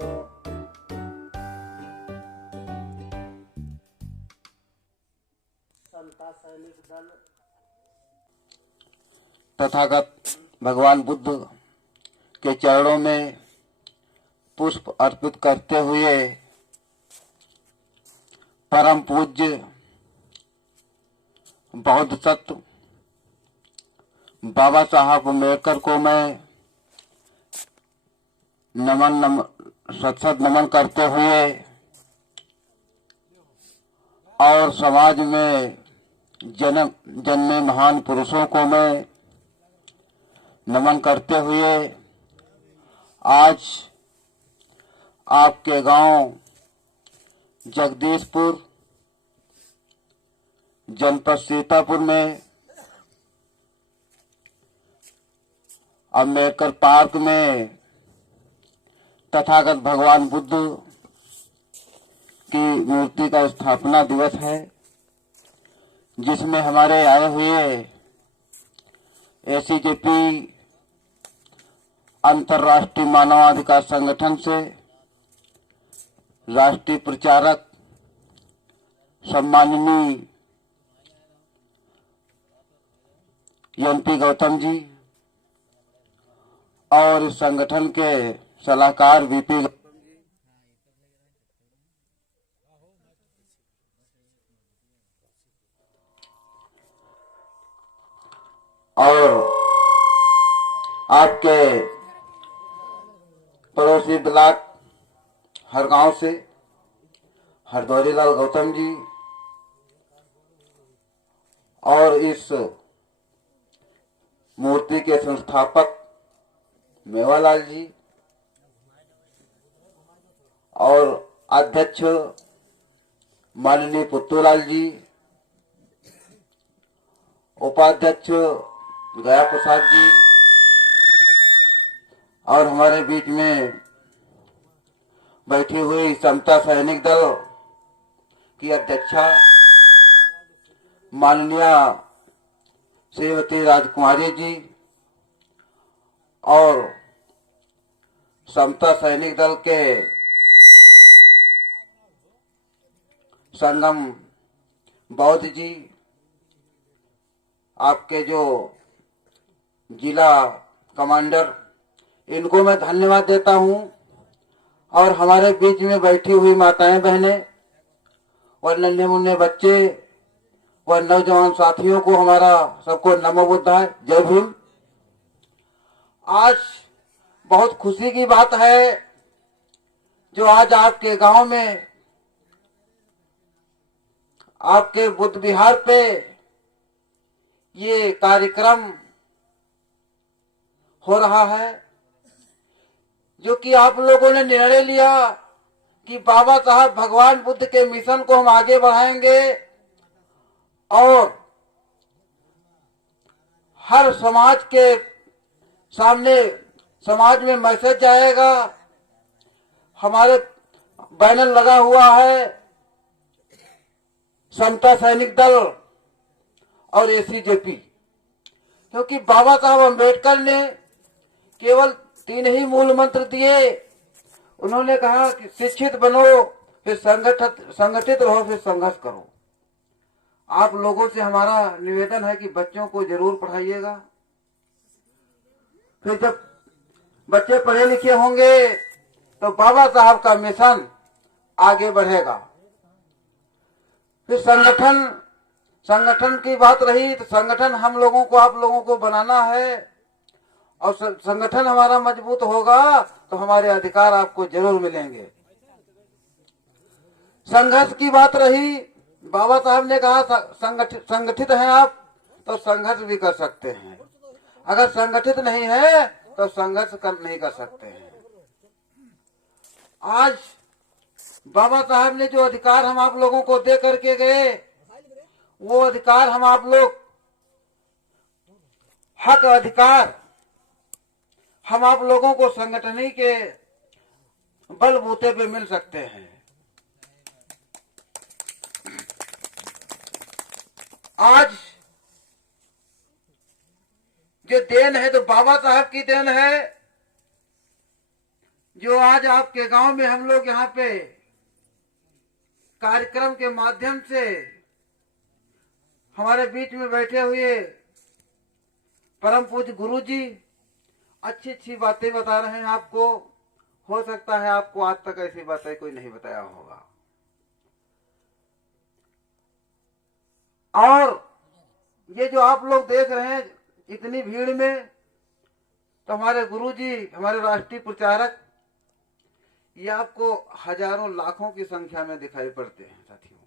समता सैनिक दल तथागत भगवान बुद्ध के चरणों में पुष्प अर्पित करते हुए परम पूज्य बौद्ध सत्व बाबा साहब अम्बेडकर को मैं सत नमन करते हुए और समाज में जन्मे महान पुरुषों को मैं नमन करते हुए आज आपके गांव जगदीशपुर जनपद सीतापुर में अम्बेडकर पार्क में तथागत भगवान बुद्ध की मूर्ति का स्थापना दिवस है, जिसमें हमारे आए हुए एसीजेपी अंतर्राष्ट्रीय मानवाधिकार संगठन से राष्ट्रीय प्रचारक सम्माननीय एनपी गौतम जी और इस संगठन के सलाहकार वीपी और आपके पड़ोसी ब्लॉक हरगांव से हरदौरी लाल गौतम जी और इस मूर्ति के संस्थापक मेवालाल जी और अध्यक्ष माननीय पुत्तूलाल जी, उपाध्यक्ष गया प्रसाद जी और हमारे बीच में बैठी हुई समता सैनिक दल की अध्यक्षा माननीय श्रीमती राजकुमारी जी और समता सैनिक दल के संगम बौद्ध जी, आपके जो जिला कमांडर, इनको मैं धन्यवाद देता हूं और हमारे बीच में बैठी हुई माताएं बहनें और नन्हे मुन्ने बच्चे और नौजवान साथियों को हमारा सबको नमो बुद्धाय, जय भीम। आज बहुत खुशी की बात है जो आज आपके गांव में आपके बुद्ध विहार पे ये कार्यक्रम हो रहा है, जो कि आप लोगों ने निर्णय लिया कि बाबा साहब भगवान बुद्ध के मिशन को हम आगे बढ़ाएंगे और हर समाज के सामने समाज में मैसेज जाएगा। हमारे बैनर लगा हुआ है समता सैनिक दल और एसीजेपी, क्योंकि बाबा साहब अम्बेडकर ने केवल 3 ही मूल मंत्र दिए। उन्होंने कहा कि शिक्षित बनो, फिर संगठित रहो, फिर संघर्ष करो। आप लोगों से हमारा निवेदन है कि बच्चों को जरूर पढ़ाइएगा। फिर जब बच्चे पढ़े लिखे होंगे तो बाबा साहब का मिशन आगे बढ़ेगा। फिर संगठन की बात रही तो संगठन हम लोगों को, आप लोगों को बनाना है और संगठन हमारा मजबूत होगा तो हमारे अधिकार आपको जरूर मिलेंगे। संघर्ष की बात रही, बाबा साहब ने कहा संगठित हैं आप तो संघर्ष भी कर सकते हैं, अगर संगठित नहीं है तो संघर्ष नहीं कर सकते हैं। आज बाबा साहब ने जो अधिकार हम आप लोगों को दे करके गए, वो अधिकार हम आप लोग हक अधिकार हम आप लोगों को संगठन के बलबूते पे मिल सकते हैं। आज जो देन है तो बाबा साहब की देन है, जो आज आपके गांव में हम लोग यहाँ पे कार्यक्रम के माध्यम से हमारे बीच में बैठे हुए परम पूज्य गुरु जी अच्छी अच्छी बातें बता रहे हैं आपको। हो सकता है आपको आज तक ऐसी बातें कोई नहीं बताया होगा। और ये जो आप लोग देख रहे हैं इतनी भीड़ में, तो हमारे गुरुजी, हमारे राष्ट्रीय प्रचारक, ये आपको हजारों लाखों की संख्या में दिखाई पड़ते हैं साथियों।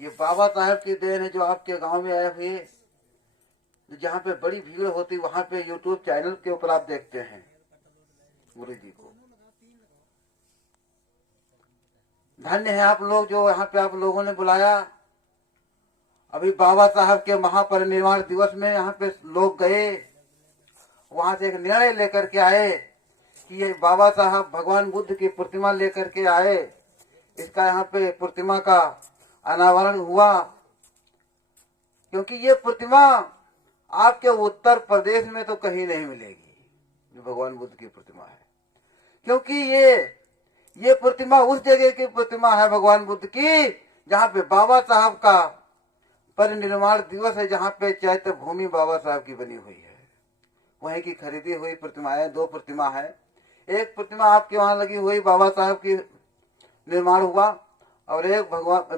ये बाबा साहब की देन है जो आपके गांव में आए हुए, जहाँ पे बड़ी भीड़ होती वहां पे यूट्यूब चैनल के ऊपर आप देखते हैं गुरु जी को। धन्य है आप लोग जो यहाँ पे आप लोगों ने बुलाया। अभी बाबा साहब के महापरिनिर्वाण दिवस में यहाँ पे लोग गए, वहां से एक निर्णय लेकर के आए कि ये बाबा साहब भगवान बुद्ध की प्रतिमा लेकर के आए, इसका यहाँ पे प्रतिमा का अनावरण हुआ। क्योंकि ये प्रतिमा आपके उत्तर प्रदेश में तो कहीं नहीं मिलेगी जो भगवान बुद्ध की प्रतिमा है। क्योंकि ये प्रतिमा उस जगह की प्रतिमा है भगवान बुद्ध की जहाँ पे बाबा साहब का परिनिर्वाण दिवस है, जहाँ पे चैत्य भूमि बाबा साहब की बनी हुई है, वहीं की खरीदी हुई प्रतिमाएं। 2 प्रतिमा है। एक प्रतिमा आपके वहां लगी हुई बाबा साहब की निर्माण हुआ, और एक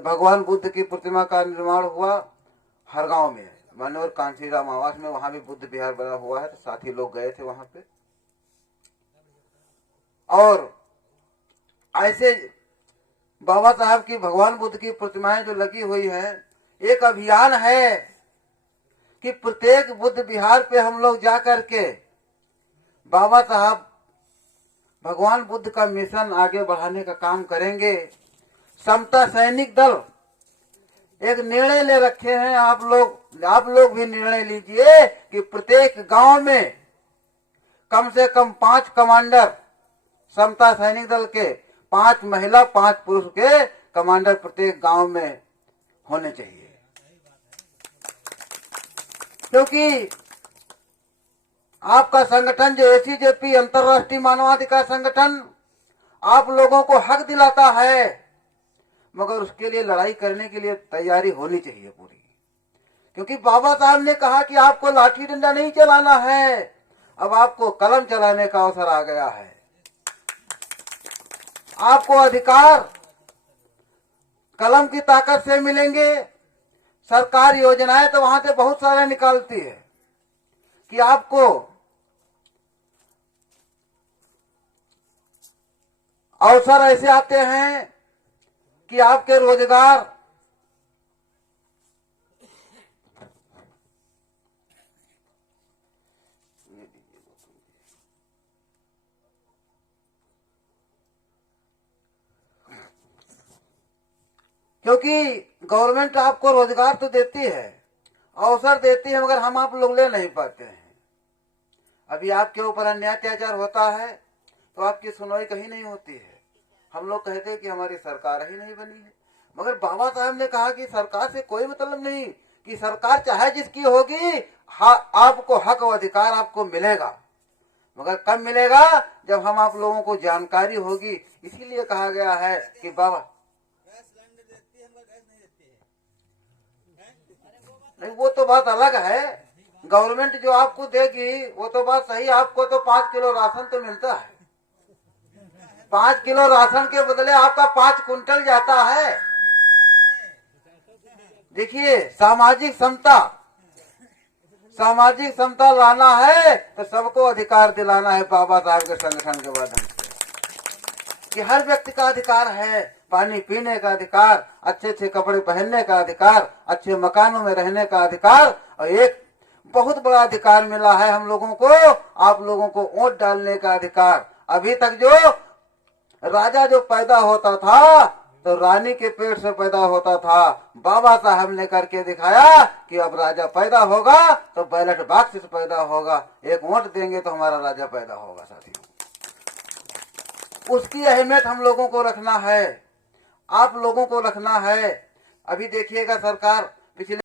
भगवान बुद्ध की प्रतिमा का निर्माण हुआ हरगांव में, मानवर कांशीराम आवास में। वहां भी बुद्ध विहार बना हुआ है, तो साथी लोग गए थे वहां पे। और ऐसे बाबा साहब की भगवान बुद्ध की प्रतिमाएं जो लगी हुई है, एक अभियान है कि प्रत्येक बुद्ध विहार पे हम लोग जा करके बाबा साहब भगवान बुद्ध का मिशन आगे बढ़ाने का काम करेंगे। समता सैनिक दल एक निर्णय ले रखे हैं, आप लोग भी निर्णय लीजिए कि प्रत्येक गांव में कम से कम 5 कमांडर, समता सैनिक दल के 5 महिला 5 पुरुष के कमांडर प्रत्येक गांव में होने चाहिए। क्योंकि आपका संगठन जो एसीजेपी अंतर्राष्ट्रीय मानवाधिकार संगठन आप लोगों को हक दिलाता है, मगर उसके लिए लड़ाई करने के लिए तैयारी होनी चाहिए पूरी। क्योंकि बाबा साहब ने कहा कि आपको लाठी डंडा नहीं चलाना है, अब आपको कलम चलाने का अवसर आ गया है। आपको अधिकार कलम की ताकत से मिलेंगे। सरकार योजनाएं तो वहां से बहुत सारे निकालती है कि आपको अवसर ऐसे आते हैं कि आपके रोजगार क्योंकि गवर्नमेंट आपको रोजगार तो देती है, अवसर देती है, मगर हम आप लोग ले नहीं पाते हैं। अभी आपके ऊपर अन्याय अत्याचार होता है तो आपकी सुनवाई कहीं नहीं होती है। हम लोग कहते हैं कि हमारी सरकार ही नहीं बनी है, मगर बाबा साहब ने कहा कि सरकार से कोई मतलब नहीं, कि सरकार चाहे जिसकी होगी, आपको हक और अधिकार आपको मिलेगा, मगर कब मिलेगा? जब हम आप लोगों को जानकारी होगी। इसीलिए कहा गया है कि बाबा नहीं, वो तो बात अलग है। गवर्नमेंट जो आपको देगी वो तो बात सही, आपको तो 5 किलो राशन तो मिलता है। 5 किलो राशन के बदले आपका 5 कुंटल जाता है। देखिए, सामाजिक समता लाना है तो सबको अधिकार दिलाना है बाबा साहब के संगठन के माध्यम से, कि हर व्यक्ति का अधिकार है। पानी पीने का अधिकार, अच्छे अच्छे कपड़े पहनने का अधिकार, अच्छे मकानों में रहने का अधिकार, और एक बहुत बड़ा अधिकार मिला है हम लोगों को, आप लोगों को वोट डालने का अधिकार। अभी तक जो राजा जो पैदा होता था तो रानी के पेट से पैदा होता था। बाबा साहब ने करके दिखाया कि अब राजा पैदा होगा तो बैलेट बॉक्स से पैदा होगा, एक वोट देंगे तो हमारा राजा पैदा होगा। साथियों, उसकी अहमियत हम लोगों को रखना है, आप लोगों को रखना है। अभी देखिएगा सरकार पिछले